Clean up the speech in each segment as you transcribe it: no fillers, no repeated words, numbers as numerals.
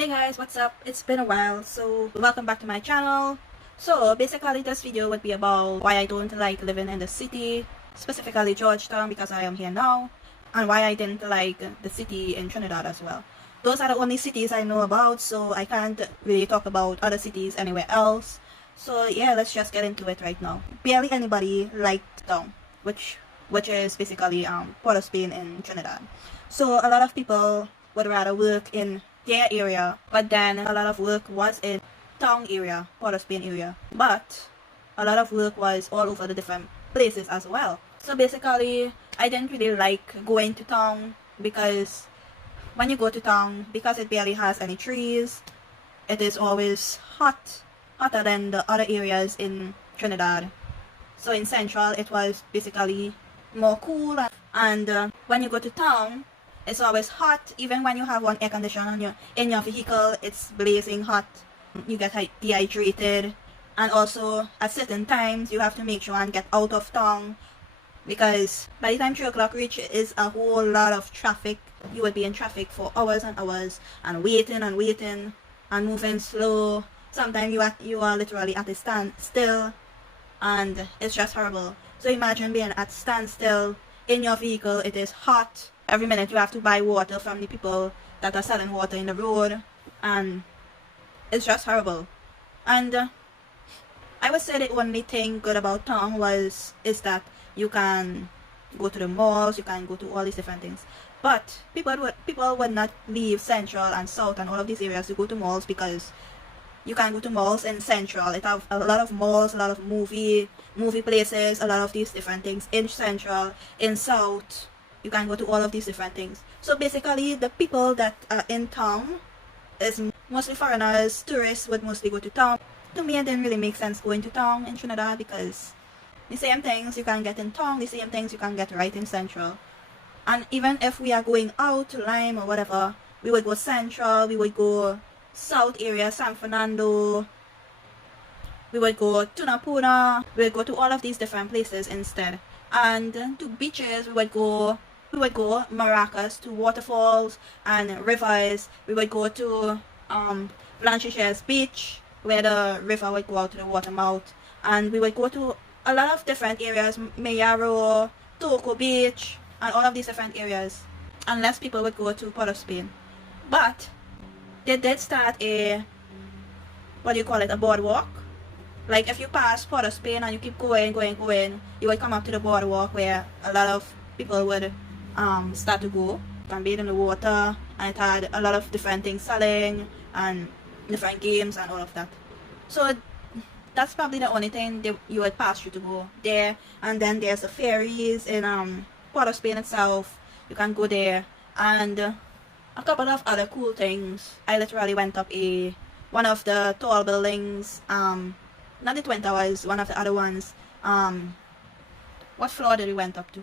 Hey guys, what's up? It's been a while, so welcome back to my channel. So basically this video would be about why I don't like living in the city, specifically Georgetown because I am here now, and why I didn't like the city in Trinidad as well. Those are the only cities I know about, so I can't really talk about other cities anywhere else. So yeah, let's just get into it right now. Barely anybody liked town, which is basically Port of Spain in Trinidad. So a lot of people would rather work in their area, but then a lot of work was in town area, Port of Spain area. But a lot of work was all over the different places as well. So basically, I didn't really like going to town because when you go to town, because it barely has any trees, it is always hot, hotter than the other areas in Trinidad. So in Central, it was basically more cool, and when you go to town, it's always hot. Even when you have one air conditioner in your vehicle, it's blazing hot. You get dehydrated, and also at certain times you have to make sure and get out of town because by the time 3 o'clock reach, it is a whole lot of traffic. You would be in traffic for hours and hours and waiting and moving slow. Sometimes you are literally at a standstill, and it's just horrible. So imagine being at standstill in your vehicle. It is hot. Every minute you have to buy water from the people that are selling water in the road, and it's just horrible. And I would say the only thing good about town is that you can go to the malls, you can go to all these different things. But people would not leave Central and South and all of these areas to go to malls because you can go to malls in Central. It have a lot of malls, a lot of movie places, a lot of these different things in Central. In South, you can go to all of these different things. So basically, the people that are in town is mostly foreigners. Tourists would mostly go to town. To me, it didn't really make sense going to town in Trinidad because the same things you can get in town, the same things you can get right in Central. And even if we are going out to Lime or whatever, we would go Central, we would go South area, San Fernando, we would go to Napuna, we would go to all of these different places instead. And to beaches, we would go Maracas, to waterfalls and rivers. We would go to Blanchisseuse Beach, where the river would go out to the water mouth. And we would go to a lot of different areas, Mayaro, Toco Beach, and all of these different areas. Unless people would go to Port of Spain. But they did start a, what do you call it, a boardwalk. Like if you pass Port of Spain and you keep going, you would come up to the boardwalk where a lot of people would start to go and bathe in the water, and it had a lot of different things selling and different games and all of that. So that's probably the only thing you would pass through to go there. And then there's the ferries in Port of Spain itself. You can go there, and a couple of other cool things. I literally went up one of the tall buildings, not the Twin Towers, one of the other ones. What floor did we went up to?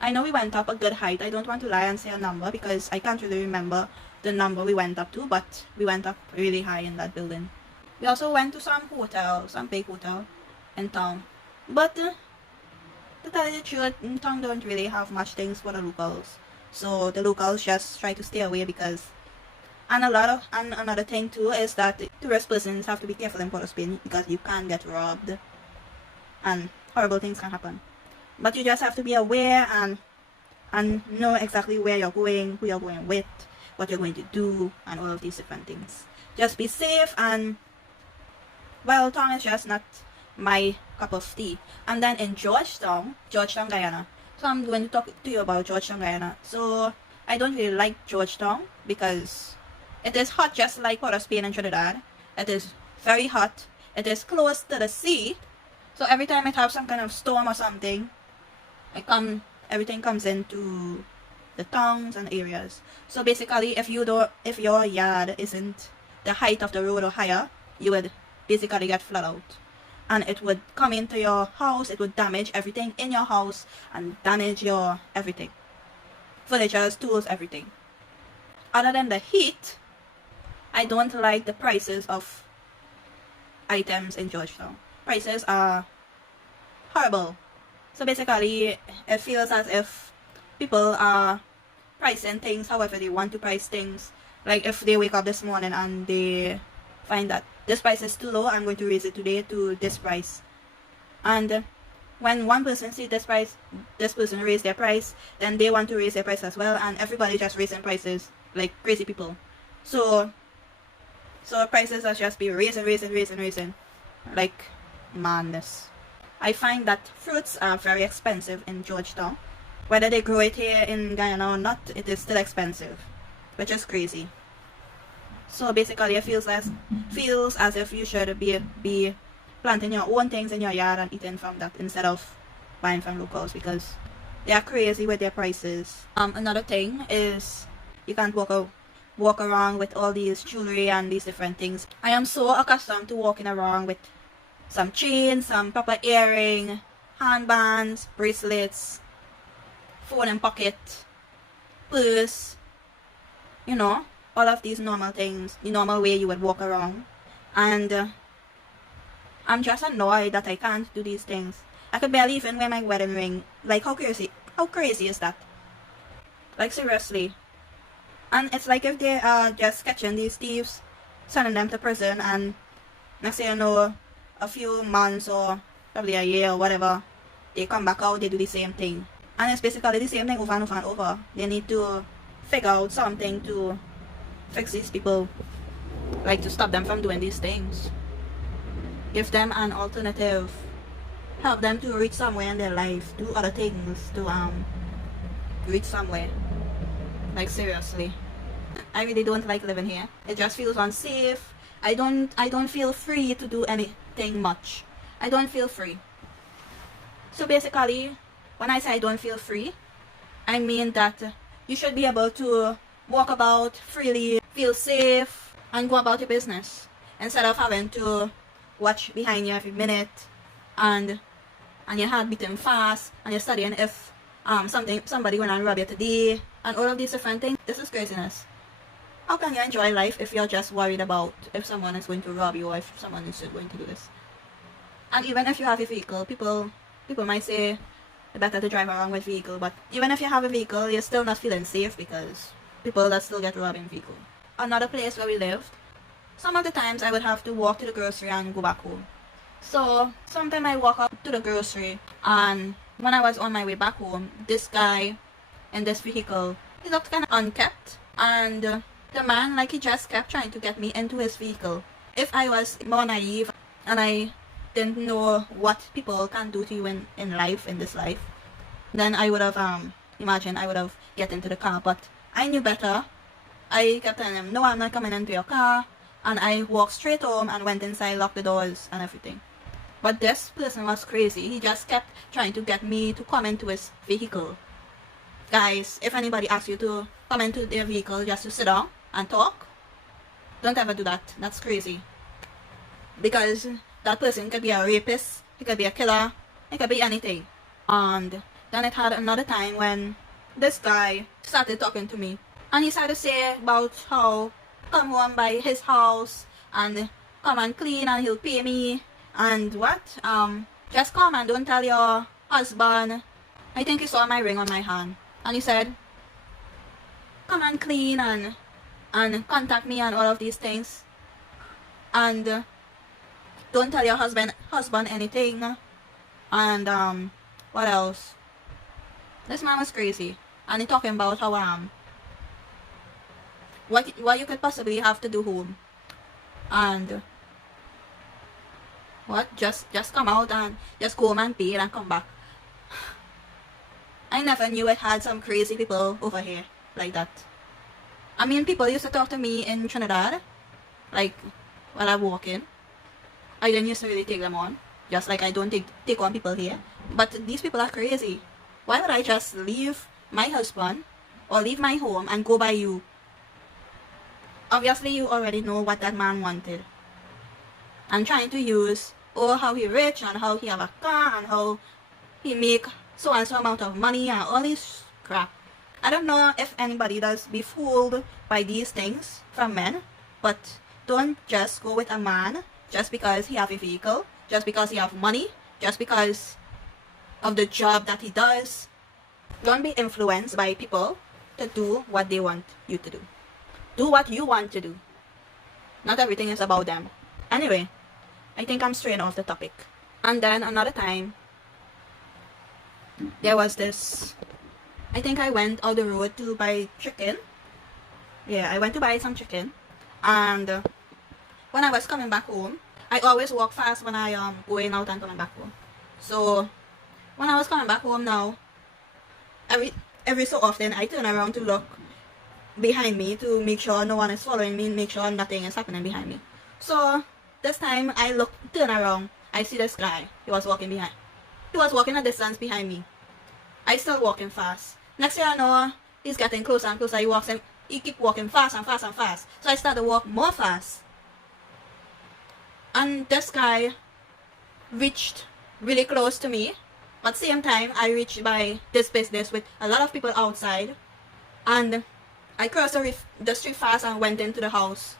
I know we went up a good height. I don't want to lie and say a number because I can't really remember the number we went up to, but we went up really high in that building. We also went to some big hotel in town. But to tell you the truth, in town don't really have much things for the locals. So the locals just try to stay away because, and another thing too is that tourist persons have to be careful in Port of Spain because you can get robbed and horrible things can happen. But you just have to be aware and know exactly where you're going, who you're going with, what you're going to do, and all of these different things. Just be safe. And well, town is just not my cup of tea. And then in Georgetown, Guyana. So I'm going to talk to you about Georgetown, Guyana. So I don't really like Georgetown because it is hot just like Port of Spain and Trinidad. It is very hot. It is close to the sea. So every time it has some kind of storm or something, everything comes into the towns and areas. So basically, if your yard isn't the height of the road or higher, you would basically get flooded out. And it would come into your house, it would damage everything in your house and damage your everything. Furniture, tools, everything. Other than the heat, I don't like the prices of items in Georgetown. Prices are horrible. So basically, it feels as if people are pricing things however they want to price things. Like if they wake up this morning and they find that this price is too low, I'm going to raise it today to this price. And when one person sees this price, this person raise their price, then they want to raise their price as well, and everybody just raising prices like crazy people. So prices are just be raising like madness. I find that fruits are very expensive in Georgetown. Whether they grow it here in Guyana or not, it is still expensive, which is crazy. So basically it feels as if you should be planting your own things in your yard and eating from that instead of buying from locals, because they are crazy with their prices. Another thing is you can't walk around with all these jewelry and these different things. I am so accustomed to walking around with some chains, some proper earring, handbands, bracelets, phone in pocket, purse, you know, all of these normal things, the normal way you would walk around. And I'm just annoyed that I can't do these things. I could barely even wear my wedding ring. Like, how crazy is that? Like, seriously. And it's like if they are just catching these thieves, sending them to prison, and next thing you know, a few months or probably a year or whatever, they come back out, they do the same thing. And it's basically the same thing over and over and over. They need to figure out something to fix these people, like to stop them from doing these things. Give them an alternative. Help them to reach somewhere in their life. Do other things to reach somewhere. Like, seriously. I really don't like living here. It just feels unsafe. I don't feel free to do anything much. I don't feel free. So basically, when I say I don't feel free, I mean that you should be able to walk about freely, feel safe, and go about your business, instead of having to watch behind you every minute, and your heart beating fast, and you're studying if somebody gonna rob you today, and all of these different things. This is craziness. How can you enjoy life if you're just worried about if someone is going to rob you or if someone is going to do this? And even if you have a vehicle, people might say it's better to drive around with vehicle, but even if you have a vehicle, you're still not feeling safe because people that still get robbed in vehicle. Another place where we lived, some of the times I would have to walk to the grocery and go back home. So sometimes I walk up to the grocery, and when I was on my way back home, this guy in this vehicle, he looked kind of unkept, and the man, like, he just kept trying to get me into his vehicle. If I was more naive and I didn't know what people can do to you in life, in this life, then I would have imagined I would have get into the car. But I knew better. I kept telling him, no, I'm not coming into your car, and I walked straight home and went inside, locked the doors and everything. But this person was crazy. He just kept trying to get me to come into his vehicle. Guys, if anybody asks you to come into their vehicle just to sit down and talk, don't ever do that. That's crazy. Because that person could be a rapist, he could be a killer, he could be anything. And then it had another time when this guy started talking to me, and he started to say about how come home by his house and come and clean and he'll pay me, and what, just come and don't tell your husband. I think he saw my ring on my hand, and he said, come and clean and contact me and all of these things, and don't tell your husband anything, and what else? This man was crazy, and he talking about how what you could possibly have to do home, and what, just come out and just go home and pay and come back. I never knew it had some crazy people over here like that. I mean, people used to talk to me in Trinidad, like, while I walk in. I didn't used to really take them on, just like I don't take on people here. But these people are crazy. Why would I just leave my husband or leave my home and go by you? Obviously, you already know what that man wanted. And trying to use, how he rich and how he have a car and how he make so and so amount of money and all this crap. I don't know if anybody does be fooled by these things from men, but don't just go with a man just because he have a vehicle, just because he have money, just because of the job that he does. Don't be influenced by people to do what they want you to do. Do what you want to do. Not everything is about them. Anyway, I think I'm straying off the topic. And then another time, there was this, I think I went out the road to buy chicken. Yeah, I went to buy some chicken. And when I was coming back home, I always walk fast when I am going out and coming back home. So when I was coming back home now, every so often I turn around to look behind me to make sure no one is following me, make sure nothing is happening behind me. So this time I turn around, I see this guy. He was walking a distance behind me. I still walking fast. Next thing I know, he's getting closer and closer. He keep walking fast and fast and fast. So I start to walk more fast. And this guy reached really close to me. But same time, I reached by this business with a lot of people outside. And I crossed the street fast and went into the house.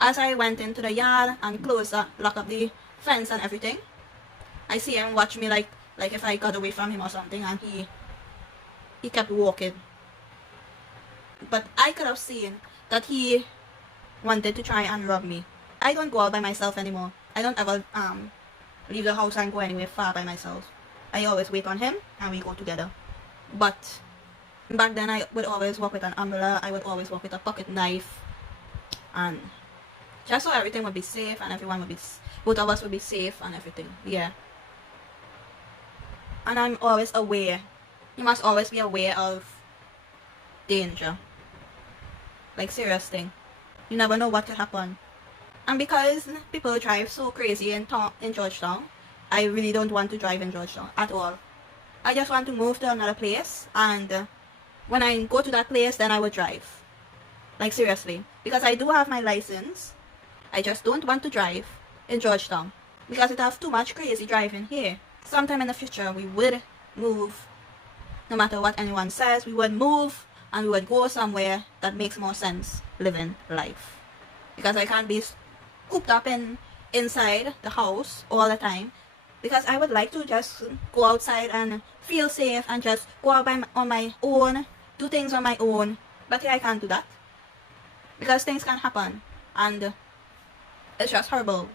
As I went into the yard and locked up the fence and everything, I see him watch me like if I got away from him or something, and he kept walking. But I could have seen that he wanted to try and rob me. I don't go out by myself anymore. I don't ever leave the house and go anywhere far by myself. I always wait on him and we go together. But back then I would always walk with an umbrella. I would always walk with a pocket knife, and just so everything would be safe and both of us would be safe and everything. Yeah. And I'm always aware. You must always be aware of danger. Like, serious thing. You never know what could happen. And because people drive so crazy in Georgetown, I really don't want to drive in Georgetown at all. I just want to move to another place, and when I go to that place, then I will drive. Like, seriously. Because I do have my license. I just don't want to drive in Georgetown because it has too much crazy driving here. Sometime in the future, we would move. No matter what anyone says, we would move and we would go somewhere that makes more sense living life. Because I can't be cooped up inside the house all the time. Because I would like to just go outside and feel safe and just go out on my own, do things on my own. But here I can't do that. Because things can happen. And it's just horrible.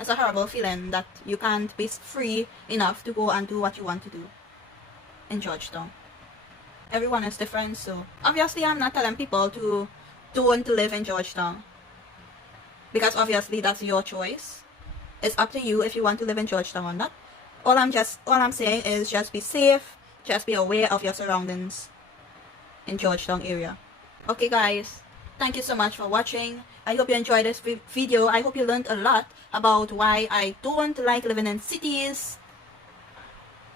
It's a horrible feeling that you can't be free enough to go and do what you want to do in Georgetown. Everyone is different, so obviously I'm not telling people to don't live in Georgetown. Because obviously that's your choice. It's up to you if you want to live in Georgetown or not. All I'm saying is just be safe, just be aware of your surroundings in Georgetown area. Okay guys, thank you so much for watching. I hope you enjoyed this video. I hope you learned a lot about why I don't like living in cities,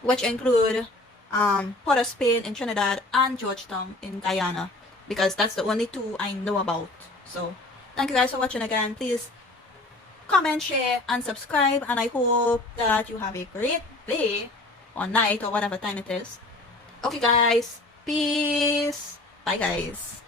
which include Port of Spain in Trinidad and Georgetown in Guyana, because that's the only two I know about. So thank you guys for watching again. Please comment, share and subscribe, and I hope that you have a great day or night or whatever time it is. Okay guys, peace. Bye guys.